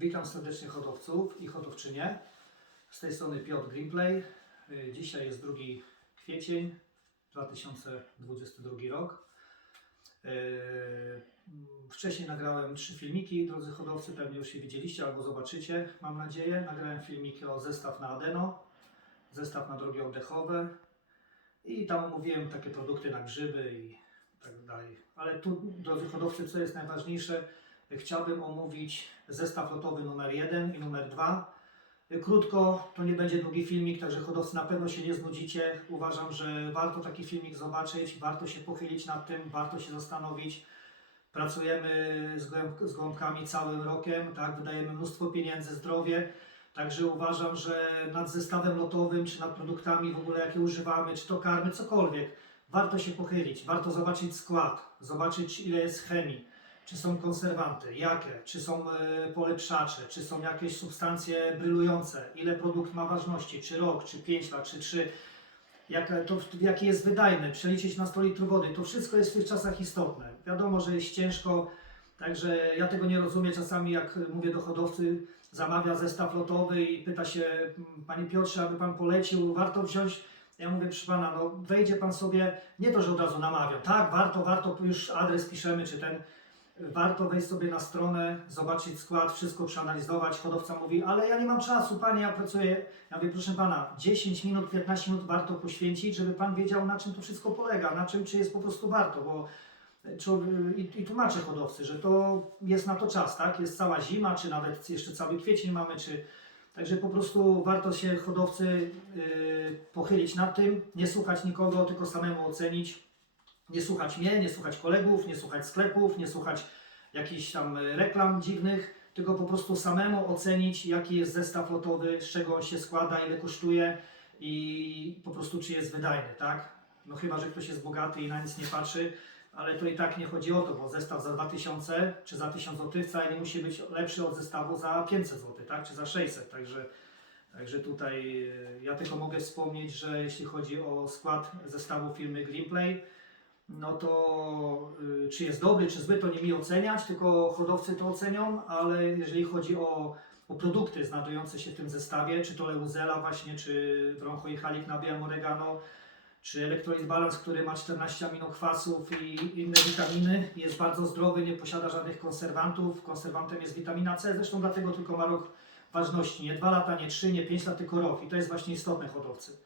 Witam serdecznie hodowców i hodowczynie. Z tej strony Piotr Greenplay. Y, Dzisiaj jest 2 kwiecień 2022 rok. Y, Wcześniej nagrałem trzy filmiki, drodzy hodowcy, pewnie już je widzieliście albo zobaczycie, mam nadzieję. Nagrałem filmiki o zestaw na adeno, zestaw na drogi oddechowe i tam omówiłem takie produkty na grzyby i tak dalej. Ale tu, drodzy hodowcy, co jest najważniejsze, chciałbym omówić zestaw lotowy numer 1 i numer 2. Krótko, to nie będzie długi filmik, także hodowcy na pewno się nie znudzicie. Uważam, że warto taki filmik zobaczyć, warto się pochylić nad tym, warto się zastanowić. Pracujemy z, gołęb, z gołąbkami całym rokiem, tak, wydajemy mnóstwo pieniędzy, zdrowie. Także uważam, że nad zestawem lotowym, czy nad produktami w ogóle jakie używamy, czy to karmy, cokolwiek, warto się pochylić, warto zobaczyć skład, zobaczyć ile jest chemii, czy są konserwanty, jakie, czy są e, polepszacze, czy są jakieś substancje brylujące, ile produkt ma ważności, czy rok, czy 5 lat, czy 3, jaka, to, jaki jest wydajny, przeliczyć na 100 litrów wody, to wszystko jest w tych czasach istotne. Wiadomo, że jest ciężko, także ja tego nie rozumiem. Czasami, jak mówię do hodowcy, zamawia zestaw lotowy i pyta się, "Mm, Panie Piotrze, aby Pan polecił, warto wziąć? Ja mówię, proszę pana, no wejdzie pan sobie, nie to, że od razu namawiam, tak, warto, warto, już adres piszemy, czy ten, warto wejść sobie na stronę, zobaczyć skład, wszystko przeanalizować. Hodowca mówi, ale ja nie mam czasu, panie, ja pracuję. Ja mówię, proszę pana, 10 minut, 15 minut warto poświęcić, żeby pan wiedział, na czym to wszystko polega, na czym, czy jest po prostu warto, bo człowiek- i, i tłumaczę hodowcy, że to jest na to czas, tak, jest cała zima, czy nawet jeszcze cały kwiecień mamy, czy Także po prostu warto się hodowcy yy, pochylić nad tym, nie słuchać nikogo, tylko samemu ocenić. Nie słuchać mnie, nie słuchać kolegów, nie słuchać sklepów, nie słuchać jakichś tam y, reklam dziwnych, tylko po prostu samemu ocenić, jaki jest zestaw lotowy, z czego on się składa, ile kosztuje i po prostu czy jest wydajny, tak? No chyba, że ktoś jest bogaty i na nic nie patrzy, ale to i tak nie chodzi o to, bo zestaw za 2000 czy za 1000 zł wcale nie musi być lepszy od zestawu za 500 zł, tak? czy za 600. Także, także tutaj e, ja tylko mogę wspomnieć, że jeśli chodzi o skład zestawu firmy Greenplay, no to y, czy jest dobry, czy zły, to nie mi oceniać, tylko hodowcy to ocenią, ale jeżeli chodzi o, o produkty znajdujące się w tym zestawie, czy to Leuzela właśnie, czy bronchoichalik na białym oregano, czy elektrolit balans, który ma 14 aminokwasów i inne witaminy, jest bardzo zdrowy, nie posiada żadnych konserwantów. Konserwantem jest witamina C, zresztą dlatego tylko ma rok ważności. Nie 2 lata, nie 3, nie 5 lat, tylko rok. I to jest właśnie istotne hodowcy.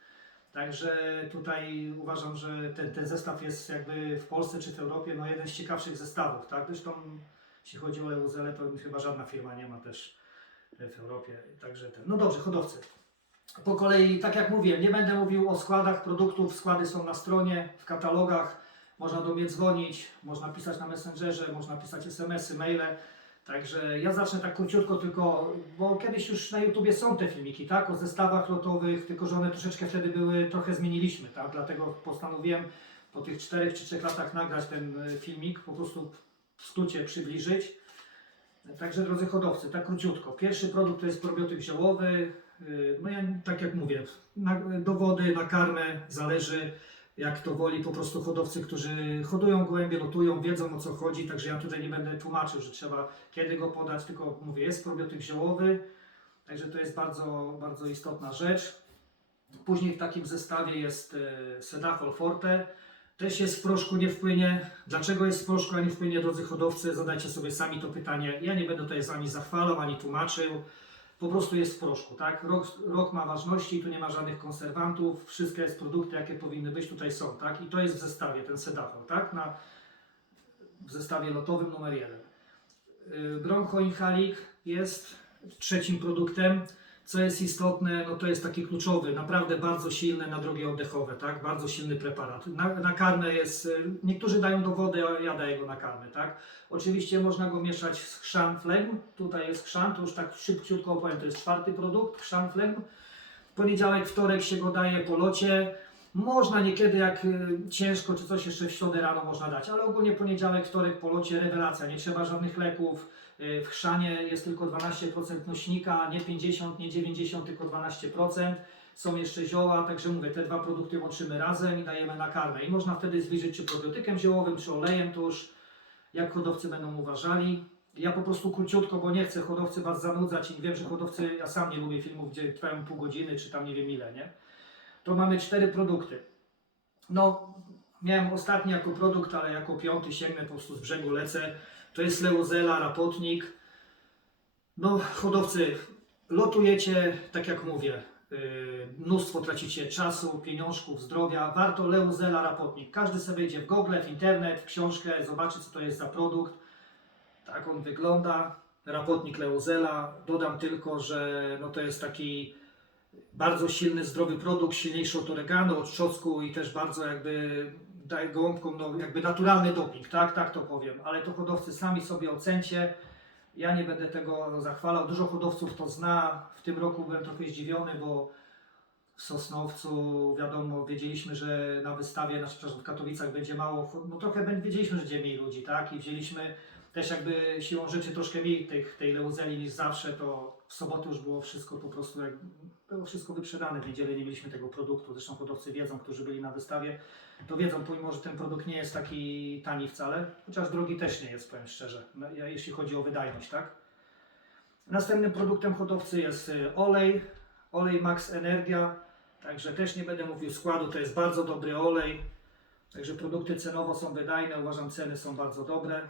Także tutaj uważam, że ten, ten zestaw jest jakby w Polsce czy w Europie no jeden z ciekawszych zestawów. Tak? Zresztą jeśli chodzi o Euzelę, to chyba żadna firma nie ma też w Europie. Także ten. No dobrze, hodowcy. Po kolei, tak jak mówiłem, nie będę mówił o składach produktów. Składy są na stronie, w katalogach. Można do mnie dzwonić, można pisać na Messengerze, można pisać SMS-y, maile. Także ja zacznę tak króciutko tylko, bo kiedyś już na YouTubie są te filmiki, tak, o zestawach lotowych, tylko że one troszeczkę wtedy były, trochę zmieniliśmy, tak, dlatego postanowiłem po tych 4 czy 3 latach nagrać ten e, filmik, po prostu w skrócie przybliżyć. Także drodzy hodowcy, tak króciutko. Pierwszy produkt to jest probiotyk ziołowy. Yy, No ja tak jak mówię, na, do wody, na karmę zależy jak to woli po prostu hodowcy, którzy hodują gołębie, lotują, wiedzą o co chodzi, także ja tutaj nie będę tłumaczył, że trzeba kiedy go podać, tylko mówię, jest probiotyk ziołowy, także to jest bardzo, bardzo istotna rzecz. Później w takim zestawie jest e, Sedafol Forte, też jest w proszku, nie wpłynie. Dlaczego jest w proszku, a nie wpłynie, drodzy hodowcy? Zadajcie sobie sami to pytanie. Ja nie będę tutaj Wami zachwalał, ani tłumaczył. Po prostu jest w proszku, tak? Rok, rok ma ważności, tu nie ma żadnych konserwantów, wszystkie jest produkty, jakie powinny być, tutaj są, tak? I to jest w zestawie, ten Sedafol, tak? Na, w zestawie lotowym numer jeden. Yy, Bronchoinhalik jest trzecim produktem. Co jest istotne, no to jest taki kluczowy, naprawdę bardzo silny na drogi oddechowe, tak? Bardzo silny preparat. Na, na karmę jest, y, niektórzy dają do wody, a ja daję go na karmę, tak? Oczywiście można go mieszać z chrzan flegm. Tutaj jest chrzan, to już tak szybciutko opowiem, to jest czwarty produkt, chrzan flegm. Poniedziałek, wtorek się go daje po locie. Można niekiedy, jak y, ciężko, czy coś jeszcze w środę rano można dać, ale ogólnie poniedziałek, wtorek po locie, rewelacja, nie trzeba żadnych leków. Y, W chrzanie jest tylko 12% nośnika, nie 50, nie 90, tylko 12%. Są jeszcze zioła, także mówię, te dwa produkty łączymy razem i dajemy na karmę. I można wtedy zbliżyć czy probiotykiem ziołowym, czy olejem, to już jak hodowcy będą uważali. Ja po prostu króciutko, bo nie chcę hodowcy Was zanudzać i wiem, że hodowcy, ja sam nie lubię filmów, gdzie trwają pół godziny, czy tam nie wiem ile, nie? To mamy cztery produkty. No, miałem ostatni jako produkt, ale jako piąty sięgnę, po prostu z brzegu lecę. To jest Leuzela, rapotnik. No, hodowcy, lotujecie, tak jak mówię, yy, mnóstwo tracicie czasu, pieniążków, zdrowia. Warto Leuzela, rapotnik. Każdy sobie idzie w Google, w internet, w książkę, zobaczy co to jest za produkt. Tak on wygląda. Rapotnik Leuzela. Dodam tylko, że no to jest taki bardzo silny, zdrowy produkt, silniejszy od oregano, od trzosku i też bardzo jakby daje gołąbkom no, jakby naturalny doping, tak, tak to powiem, ale to hodowcy sami sobie ocencie. Ja nie będę tego zachwalał. Dużo hodowców to zna. W tym roku byłem trochę zdziwiony, bo w Sosnowcu wiadomo, wiedzieliśmy, że na wystawie, znaczy przepraszam, w Katowicach będzie mało, no trochę wiedzieliśmy, że będzie mniej ludzi, tak? I wzięliśmy też jakby siłą rzeczy troszkę mniej tych, tej leuzeli niż zawsze, to w sobotę już było wszystko po prostu, jak, było wszystko wyprzedane, w niedzielę nie mieliśmy tego produktu, zresztą hodowcy wiedzą, którzy byli na wystawie, to wiedzą, pomimo, że ten produkt nie jest taki tani wcale, chociaż drogi też nie jest, powiem szczerze, no, jeśli chodzi o wydajność, tak? Następnym produktem hodowcy jest y, olej, olej Max Energia, także też nie będę mówił składu, to jest bardzo dobry olej, także produkty cenowo są wydajne, uważam ceny są bardzo dobre.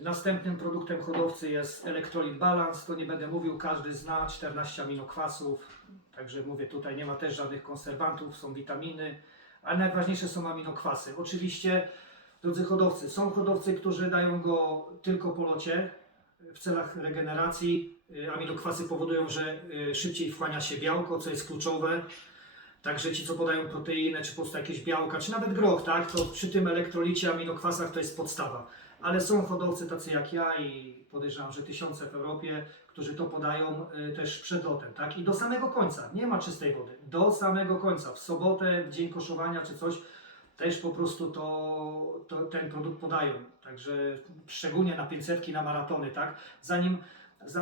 Następnym produktem hodowcy jest Electrolyte Balance, to nie będę mówił, każdy zna, 14 aminokwasów, także mówię tutaj nie ma też żadnych konserwantów, są witaminy, ale najważniejsze są aminokwasy. Oczywiście, drodzy hodowcy, są hodowcy, którzy dają go tylko po locie, w celach regeneracji. Y, Aminokwasy powodują, że y, szybciej wchłania się białko, co jest kluczowe. Także ci, co podają proteinę, czy po prostu jakieś białka, czy nawet groch, tak, to przy tym elektrolicie, aminokwasach to jest podstawa. Ale są hodowcy tacy jak ja i podejrzewam, że tysiące w Europie, którzy to podają y, też przed lotem, tak? I do samego końca, nie ma czystej wody. Do samego końca, w sobotę, w dzień koszowania czy coś, też po prostu to, to ten produkt podają. Także szczególnie na 500, na maratony, tak? Zanim za,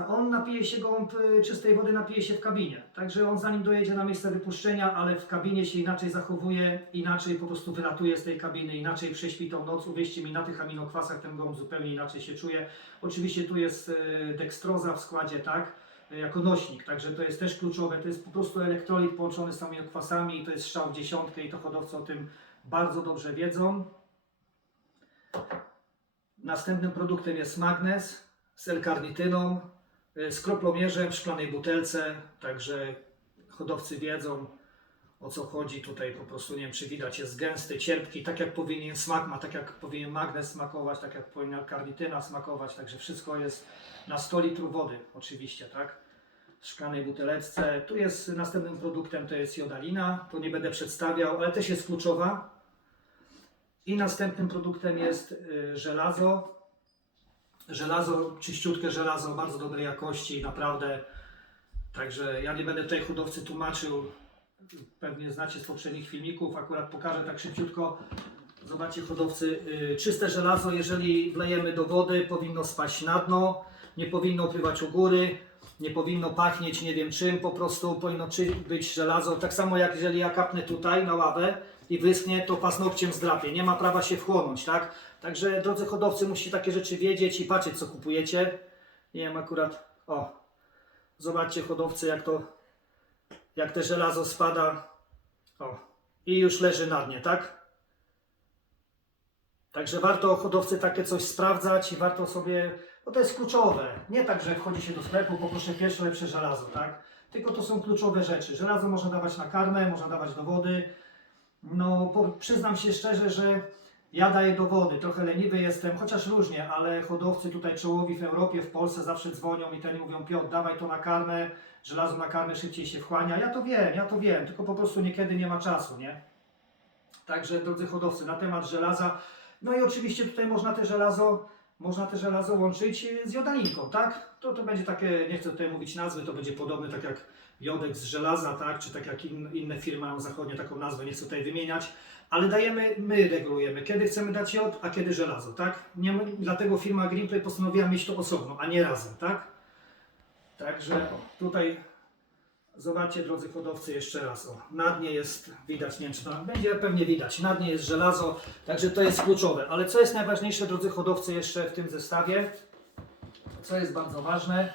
on napije się gołąb y, czystej wody, napije się w kabinie. Także on zanim dojedzie na miejsce wypuszczenia, ale w kabinie się inaczej zachowuje, inaczej po prostu wylatuje z tej kabiny, inaczej prześpi tą noc. Uwierzcie mi, na tych aminokwasach ten gołąb zupełnie inaczej się czuje. Oczywiście tu jest y, dekstroza w składzie, tak? Y, Jako nośnik, także to jest też kluczowe. To jest po prostu elektrolit połączony z aminokwasami i to jest strzał w dziesiątkę i to hodowcy o tym bardzo dobrze wiedzą. Następnym produktem jest magnes z L-karnityną, z kroplomierzem w szklanej butelce, także hodowcy wiedzą o co chodzi. Tutaj po prostu nie wiem czy widać, jest gęsty, cierpki, tak jak powinien smak ma, tak jak powinien magnes smakować, tak jak powinna karnityna smakować, także wszystko jest na 100 litrów wody oczywiście, tak? W szklanej buteleczce. Tu jest następnym produktem, to jest jodalina, to nie będę przedstawiał, ale też jest kluczowa. I następnym produktem jest y, żelazo. Żelazo, czyściutkie żelazo, bardzo dobrej jakości, naprawdę. Także ja nie będę tutaj hodowcy tłumaczył. Pewnie znacie z poprzednich filmików, akurat pokażę tak szybciutko. Zobaczcie hodowcy, y, czyste żelazo, jeżeli wlejemy do wody, powinno spaść na dno, nie powinno pływać u góry, nie powinno pachnieć nie wiem czym, po prostu powinno być żelazo. Tak samo jak jeżeli ja kapnę tutaj na ławę i wyschnie, to paznokciem zdrapię, nie ma prawa się wchłonąć, tak? Także drodzy hodowcy, musicie takie rzeczy wiedzieć i patrzeć co kupujecie. Nie wiem, akurat, o, zobaczcie hodowcy jak to, jak te żelazo spada, o, i już leży na dnie, tak? Także warto hodowcy takie coś sprawdzać i warto sobie, bo to jest kluczowe. Nie tak, że wchodzi się do sklepu, poproszę pierwsze lepsze żelazo, tak? Tylko to są kluczowe rzeczy. Żelazo można dawać na karmę, można dawać do wody. No, przyznam się szczerze, że ja daję do wody. Trochę leniwy jestem, chociaż różnie, ale hodowcy tutaj czołowi w Europie, w Polsce zawsze dzwonią i ten mówią, Piotr, dawaj to na karmę, żelazo na karmę szybciej się wchłania. Ja to wiem, ja to wiem, tylko po prostu niekiedy nie ma czasu, nie? Także drodzy hodowcy, na temat żelaza, no i oczywiście tutaj można te żelazo, można te żelazo łączyć z jodalinką, tak? To, to będzie takie, nie chcę tutaj mówić nazwy, to będzie podobne tak jak jodek z żelaza, tak? Czy tak jak in, inne firmy mają zachodnie taką nazwę, nie chcę tutaj wymieniać, ale dajemy, my regulujemy, kiedy chcemy dać jod, a kiedy żelazo, tak? Nie, dlatego firma Greenplay postanowiła mieć to osobno, a nie razem, tak? Także tutaj Zobaczcie, drodzy hodowcy, jeszcze raz. O, na dnie jest, widać, nie wiem, będzie pewnie widać, na dnie jest żelazo, także to jest kluczowe. Ale co jest najważniejsze, drodzy hodowcy, jeszcze w tym zestawie, co jest bardzo ważne,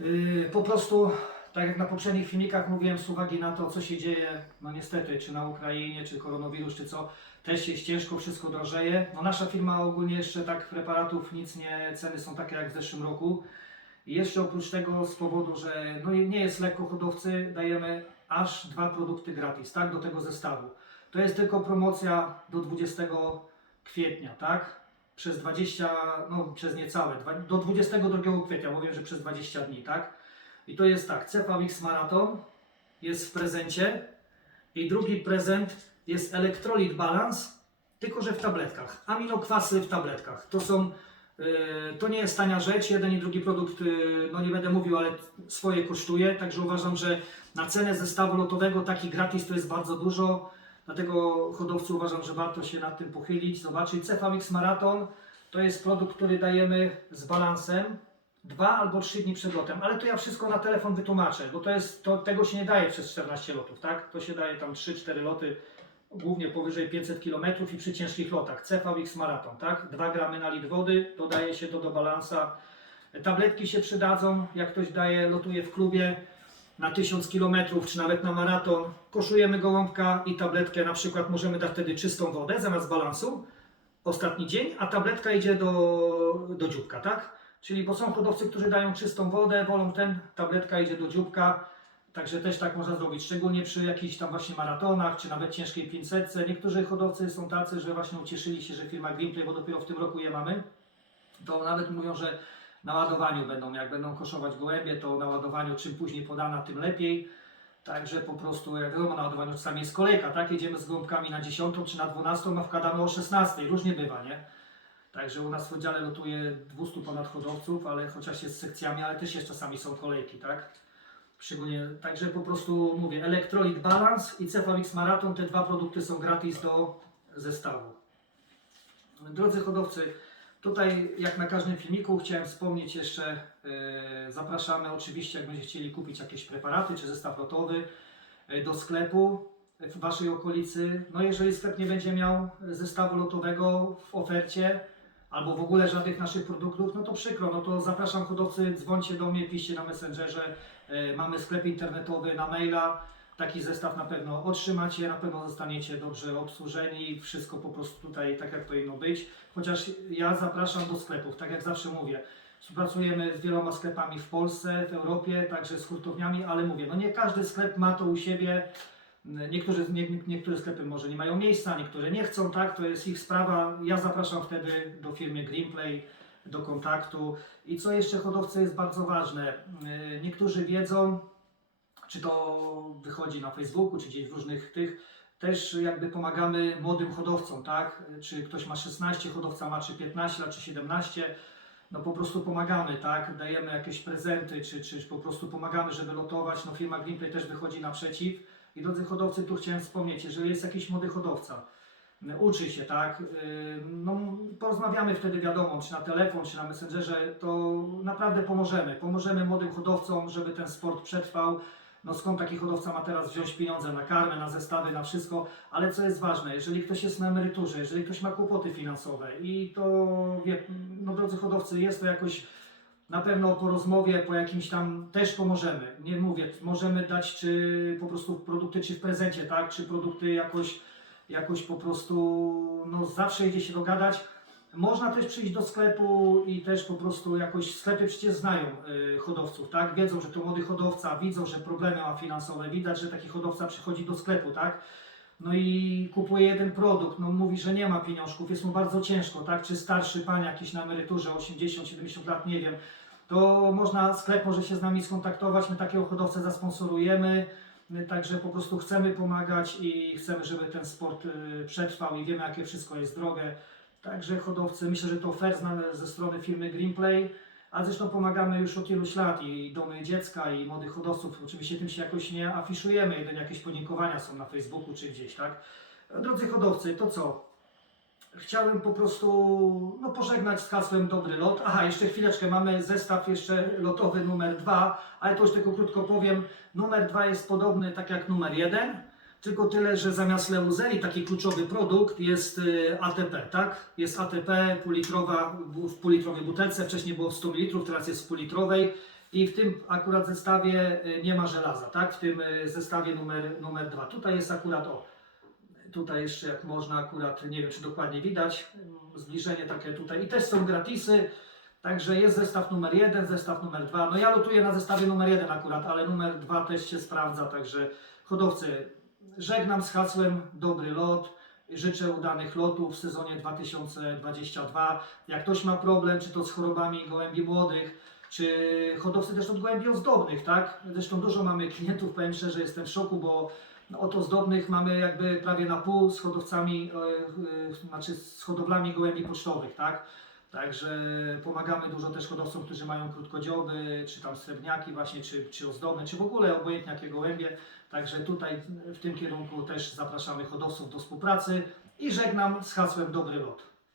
yy, po prostu, tak jak na poprzednich filmikach mówiłem, z uwagi na to, co się dzieje, no niestety, czy na Ukrainie, czy koronawirus, czy co, też jest ciężko, wszystko drożeje. No nasza firma ogólnie jeszcze tak preparatów nic nie, ceny są takie jak w zeszłym roku. I jeszcze oprócz tego z powodu, że no nie jest lekko hodowcy, dajemy aż dwa produkty gratis, tak, do tego zestawu. To jest tylko promocja do 20 kwietnia, tak? Przez 20, no przez niecałe, do 22 kwietnia, wiem, że przez 20 dni, tak? I to jest tak, CVX Marathon jest w prezencie i drugi prezent jest Electrolyte Balance, tylko że w tabletkach. Aminokwasy w tabletkach. To są To nie jest tania rzecz, jeden i drugi produkt, yy, no nie będę mówił, ale swoje kosztuje, także uważam, że na cenę zestawu lotowego taki gratis to jest bardzo dużo, dlatego hodowcy uważam, że warto się nad tym pochylić, zobaczyć. CVX Marathon to jest produkt, który dajemy z balansem dwa albo trzy dni przed lotem, ale to ja wszystko na telefon wytłumaczę, bo to jest, to, tego się nie daje przez 14 lotów, tak? To się daje tam 3-4 loty, głównie powyżej 500 km i przy ciężkich lotach. CVX Marathon, tak? 2 gramy na litr wody, dodaje się to do balansa. Tabletki się przydadzą, jak ktoś daje, lotuje w klubie na 1000 km czy nawet na maraton, koszujemy gołąbka i tabletkę, na przykład możemy dać wtedy czystą wodę zamiast balansu, ostatni dzień, a tabletka idzie do, do dzióbka, tak? Czyli bo są hodowcy, którzy dają czystą wodę, wolą ten, tabletka idzie do dzióbka, Także też tak można zrobić, szczególnie przy jakichś tam właśnie maratonach, czy nawet ciężkiej 500. Niektórzy hodowcy są tacy, że właśnie ucieszyli się, że firma Greenplay, bo dopiero w tym roku je mamy, to nawet mówią, że na ładowaniu będą, jak będą koszować gołębie, to na ładowaniu czym później podana, tym lepiej. Także po prostu, jak wiadomo, na ładowaniu czasami jest kolejka, tak? Jedziemy z gołąbkami na 10 czy na 12, a wkładamy o 16, różnie bywa, nie? Także u nas w oddziale lotuje 200 ponad hodowców, ale chociaż jest z sekcjami, ale też jest czasami są kolejki, tak? Szczególnie, także po prostu mówię, Electrolyte Balance i CVX Marathon, te dwa produkty są gratis do zestawu. Drodzy hodowcy, tutaj jak na każdym filmiku chciałem wspomnieć jeszcze, e, zapraszamy oczywiście, jak będziecie chcieli kupić jakieś preparaty czy zestaw lotowy e, do sklepu w Waszej okolicy. No jeżeli sklep nie będzie miał zestawu lotowego w ofercie, albo w ogóle żadnych naszych produktów, no to przykro, no to zapraszam hodowcy, dzwońcie do mnie, piszcie na Messengerze, Mamy sklep internetowy na maila. Taki zestaw na pewno otrzymacie, na pewno zostaniecie dobrze obsłużeni. Wszystko po prostu tutaj tak jak powinno być. Chociaż ja zapraszam do sklepów, tak jak zawsze mówię. Współpracujemy z wieloma sklepami w Polsce, w Europie, także z hurtowniami, ale mówię, no nie każdy sklep ma to u siebie. Niektórzy, nie, niektóre sklepy może nie mają miejsca, niektóre nie chcą, tak, to jest ich sprawa. Ja zapraszam wtedy do firmy Greenplay do kontaktu. I co jeszcze hodowcy jest bardzo ważne, yy, niektórzy wiedzą, czy to wychodzi na Facebooku, czy gdzieś w różnych tych, też jakby pomagamy młodym hodowcom, tak? Czy ktoś ma 16, hodowca ma czy 15 lat, czy 17, no po prostu pomagamy, tak? Dajemy jakieś prezenty, czy, czy po prostu pomagamy, żeby lotować. No firma Greenplay też wychodzi naprzeciw. I drodzy hodowcy, tu chciałem wspomnieć, jeżeli jest jakiś młody hodowca, uczy się, tak? Yy, No, porozmawiamy wtedy, wiadomo, czy na telefon, czy na Messengerze, to naprawdę pomożemy. Pomożemy młodym hodowcom, żeby ten sport przetrwał. No skąd taki hodowca ma teraz wziąć pieniądze na karmę, na zestawy, na wszystko, ale co jest ważne, jeżeli ktoś jest na emeryturze, jeżeli ktoś ma kłopoty finansowe i to, wie, no drodzy hodowcy, jest to jakoś na pewno po rozmowie, po jakimś tam też pomożemy. Nie mówię, możemy dać czy po prostu produkty, czy w prezencie, tak, czy produkty jakoś jakoś po prostu, no zawsze idzie się dogadać. Można też przyjść do sklepu i też po prostu jakoś sklepy przecież znają y, hodowców, tak? Wiedzą, że to młody hodowca, widzą, że problemy ma finansowe, widać, że taki hodowca przychodzi do sklepu, tak? No i kupuje jeden produkt, no mówi, że nie ma pieniążków, jest mu bardzo ciężko, tak? Czy starszy pan jakiś na emeryturze 80-70 lat, nie wiem, to można, sklep może się z nami skontaktować, my takiego hodowcę zasponsorujemy, My Także po prostu chcemy pomagać i chcemy, żeby ten sport y, przetrwał i wiemy, jakie wszystko jest drogie. Także hodowcy, myślę, że to fair ze strony firmy Greenplay, a zresztą pomagamy już od iluś lat i domy dziecka i młodych hodowców. Oczywiście tym się jakoś nie afiszujemy, jedynie jakieś podziękowania są na Facebooku czy gdzieś, tak? Drodzy hodowcy, to co? Chciałem po prostu no, pożegnać z hasłem Dobry Lot. Aha, jeszcze chwileczkę, mamy zestaw jeszcze lotowy numer 2, ale to już tylko krótko powiem. Numer 2 jest podobny tak jak numer 1, tylko tyle, że zamiast Leuzeli taki kluczowy produkt jest y, ATP, tak? Jest ATP półlitrowa, w półlitrowej butelce, wcześniej było w 100 ml, teraz jest w półlitrowej. I w tym akurat zestawie y, nie ma żelaza, tak? W tym y, zestawie numer, numer 2. Tutaj jest akurat o, tutaj jeszcze jak można akurat, nie wiem czy dokładnie widać, zbliżenie takie tutaj. I też są gratisy, także jest zestaw numer 1, zestaw numer 2, no ja lotuję na zestawie numer 1 akurat, ale numer 2 też się sprawdza, także hodowcy żegnam z hasłem dobry lot, życzę udanych lotów w sezonie 2022, jak ktoś ma problem, czy to z chorobami gołębi młodych, czy hodowcy też od gołębi ozdobnych, tak? Zresztą dużo mamy klientów, powiem szczerze, jestem w szoku, bo od ozdobnych mamy jakby prawie na pół z hodowcami, e, e, znaczy z hodowlami gołębi pocztowych, tak? Także pomagamy dużo też hodowcom, którzy mają krótkodzioby, czy tam srebrniaki właśnie, czy, czy ozdobne, czy w ogóle obojętnie jakie gołębie. Także tutaj w tym kierunku też zapraszamy hodowców do współpracy i żegnam z hasłem dobry lot.